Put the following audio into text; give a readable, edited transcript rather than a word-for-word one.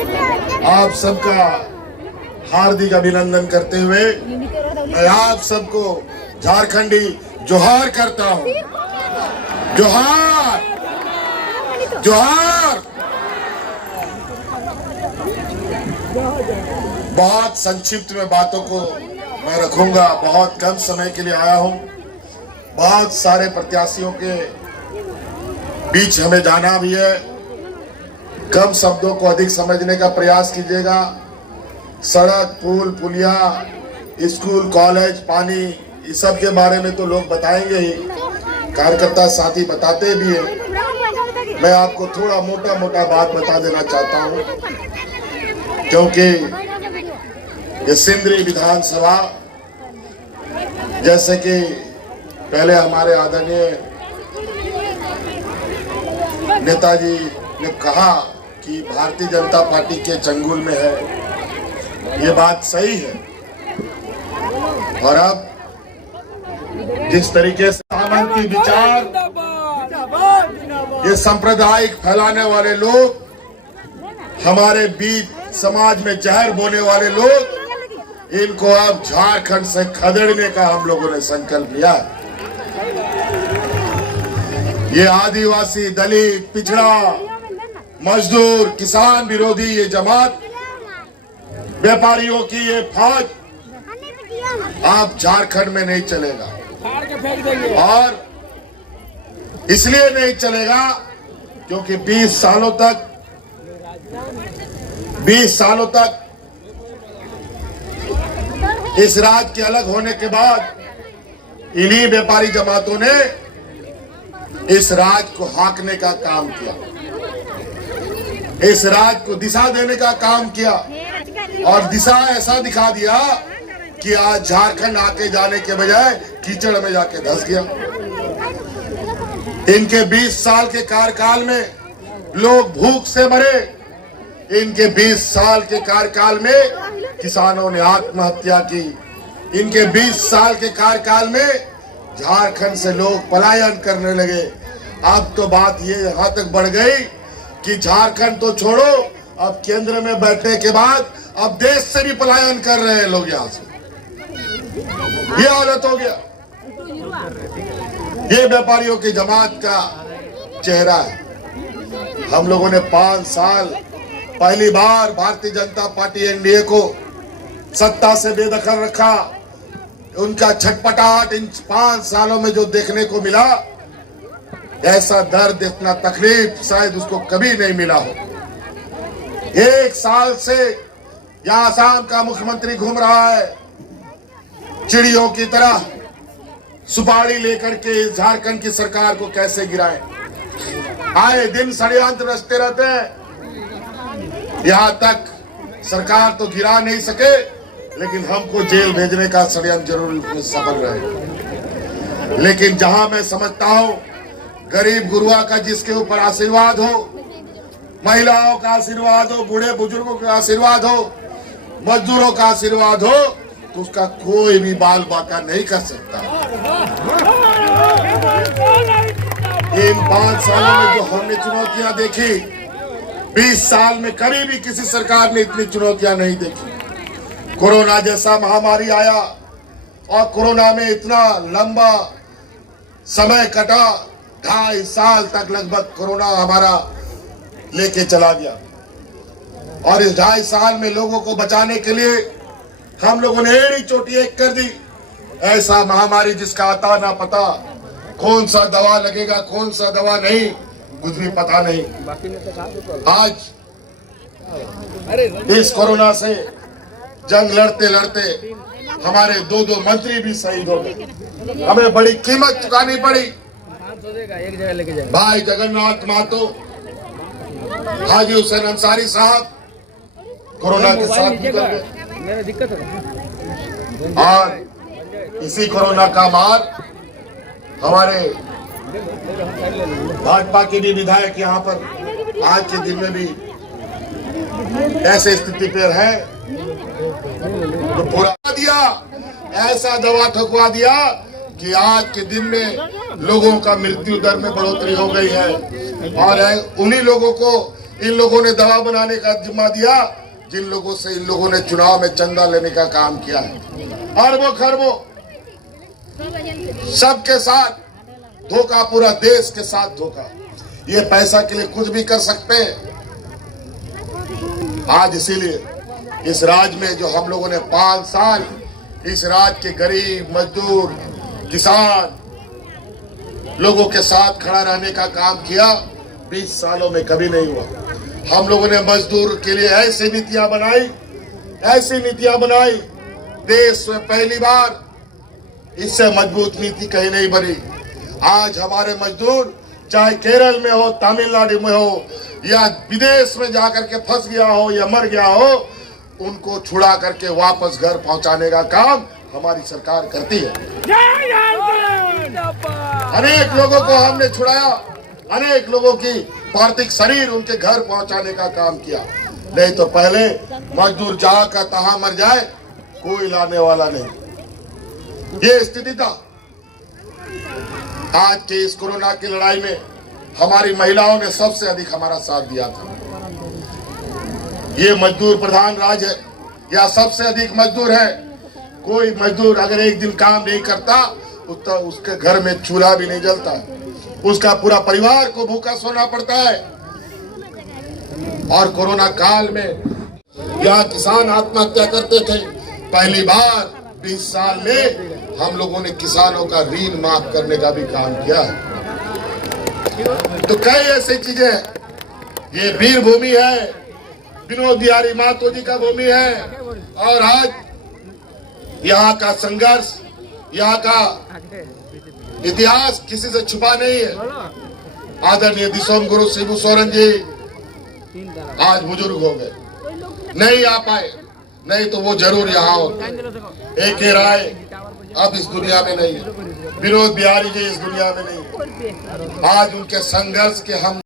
आप सबका हार्दिक अभिनंदन करते हुए मैं आप सबको झारखंडी जोहार करता हूं। जोहार जोहार। बहुत संक्षिप्त में बातों को मैं रखूंगा, बहुत कम समय के लिए आया हूं। बहुत सारे प्रत्याशियों के बीच हमें जाना भी है। कम शब्दों को अधिक समझने का प्रयास कीजिएगा। सड़क, पुल, पुलिया, स्कूल, कॉलेज, पानी, इस सब के बारे में तो लोग बताएंगे ही, कार्यकर्ता साथी बताते भी हैं। मैं आपको थोड़ा मोटा मोटा बात बता देना चाहता हूं, क्योंकि ये सिंदरी विधानसभा, जैसे कि पहले हमारे आदरणीय नेताजी ने कहा कि भारतीय जनता पार्टी के चंगुल में है, ये बात सही है। और अब जिस तरीके से सामंती विचार, ये सांप्रदायिक फैलाने वाले लोग, हमारे बीच समाज में जहर बोने वाले लोग, इनको अब झारखंड से खदेड़ने का हम लोगों ने संकल्प लिया। ये आदिवासी, दलित, पिछड़ा, मजदूर, किसान विरोधी ये जमात, व्यापारियों की ये फौज आप झारखंड में नहीं चलेगा। और इसलिए नहीं चलेगा क्योंकि 20 सालों तक इस राज्य के अलग होने के बाद इन्हीं व्यापारी जमातों ने इस राज्य को हाकने का काम किया, इस राज्य को दिशा देने का काम किया, और दिशा ऐसा दिखा दिया कि आज झारखंड आके जाने के बजाय कीचड़ में जाके धंस गया। इनके 20 साल के कार्यकाल में लोग भूख से मरे। इनके 20 साल के कार्यकाल में किसानों ने आत्महत्या की। इनके 20 साल के कार्यकाल में झारखंड से लोग पलायन करने लगे। अब तो बात ये यहाँ तक बढ़ गई कि झारखंड तो छोड़ो, अब केंद्र में बैठने के बाद अब देश से भी पलायन कर रहे हैं लोग यहाँ से। ये हालत हो गया। ये व्यापारियों की जमात का चेहरा है। हम लोगों ने 5 साल पहली बार भारतीय जनता पार्टी एनडीए को सत्ता से बेदखल रखा। उनका छटपटाहट इन 5 सालों में जो देखने को मिला, ऐसा दर्द, इतना तकलीफ शायद उसको कभी नहीं मिला हो। 1 साल से यहाँ असम का मुख्यमंत्री घूम रहा है, चिड़ियों की तरह सुपारी लेकर के झारखंड की सरकार को कैसे गिराए। आए दिन षड्यंत्र रचते रहते हैं। यहाँ तक सरकार तो गिरा नहीं सके, लेकिन हमको जेल भेजने का षड्यंत्र जरूर सफल रहे। लेकिन जहां मैं समझता हूं, गरीब गुरुआ का जिसके ऊपर आशीर्वाद हो, महिलाओं का आशीर्वाद हो, बूढ़े बुजुर्गों का आशीर्वाद हो, मजदूरों का आशीर्वाद हो, तो उसका कोई भी बाल बाका नहीं कर सकता। इन 5 सालों में जो हमने चुनौतियां देखी, 20 साल में कभी भी किसी सरकार ने इतनी चुनौतियां नहीं देखी। कोरोना जैसा महामारी आया और कोरोना में इतना लंबा समय कटा, 2.5 साल तक लगभग कोरोना हमारा लेके चला गया। और इस 2.5 साल में लोगों को बचाने के लिए हम लोगों ने एड़ी चोटी एक कर दी। ऐसा महामारी जिसका आता ना पता, कौन सा दवा लगेगा, कौन सा दवा नहीं, कुछ भी पता नहीं। आज इस कोरोना से जंग लड़ते लड़ते हमारे 2 मंत्री भी शहीद हो गए। हमें बड़ी कीमत चुकानी पड़ी। भाई जगन्नाथ महतो, हाजी हुसैन अंसारी साहब कोरोना के साथ निकल गए, और इसी कोरोना का मार हमारे भाजपा के भी विधायक यहाँ पर आज के दिन में भी ऐसे स्थिति पर है, तो पूरा दिया, ऐसा दवा ठुकवा दिया कि आज के दिन में लोगों का मृत्यु दर में बढ़ोतरी हो गई है। और उन्हीं लोगों को इन लोगों ने दवा बनाने का जिम्मा दिया, जिन लोगों से इन लोगों ने चुनाव में चंदा लेने का काम किया है। अरबों खरबों सबके साथ धोखा, पूरा देश के साथ धोखा। ये पैसा के लिए कुछ भी कर सकते हैं। आज इसीलिए इस राज्य में जो हम लोगों ने 5 साल इस राज्य के गरीब, मजदूर, किसान लोगों के साथ खड़ा रहने का काम किया, 20 सालों में कभी नहीं हुआ। हम लोगों ने मजदूर के लिए ऐसी नीतियां बनाई, देश में पहली बार इससे मजबूत नीति कहीं नहीं बनी। आज हमारे मजदूर चाहे केरल में हो, तमिलनाडु में हो, या विदेश में जाकर के फंस गया हो या मर गया हो, उनको छुड़ा करके वापस घर पहुंचाने का काम हमारी सरकार करती है। अनेक लोगों को हमने छुड़ाया, अनेक लोगों की पार्थिव शरीर उनके घर पहुंचाने का काम किया। नहीं तो पहले मजदूर जहां का तहां मर जाए, कोई लाने वाला नहीं। ये स्थिति था। आज के इस कोरोना की लड़ाई में हमारी महिलाओं ने सबसे अधिक हमारा साथ दिया था। ये मजदूर प्रधान राज्य है, या सबसे अधिक मजदूर है। कोई मजदूर अगर एक दिन काम नहीं करता तो उसके घर में चूल्हा भी नहीं जलता, उसका पूरा परिवार को भूखा सोना पड़ता है। और कोरोना काल में यहाँ किसान आत्महत्या करते थे। पहली बार 20 साल में हम लोगों ने किसानों का ऋण माफ करने का भी काम किया है। तो कई ऐसी चीजें हैं। ये वीर भूमि है, विनोद बिहारी महतो जी का भूमि है। और आज यहाँ का संघर्ष, यहाँ का इतिहास किसी से छुपा नहीं है। आदरणीय दिसोम गुरु शिबू सोरेन जी आज बुजुर्ग हो गए, नहीं आ पाए, नहीं तो वो जरूर यहाँ होते। एक ही राय अब इस दुनिया में नहीं है, विनोद बिहारी जी इस दुनिया में नहीं है। आज उनके संघर्ष के हम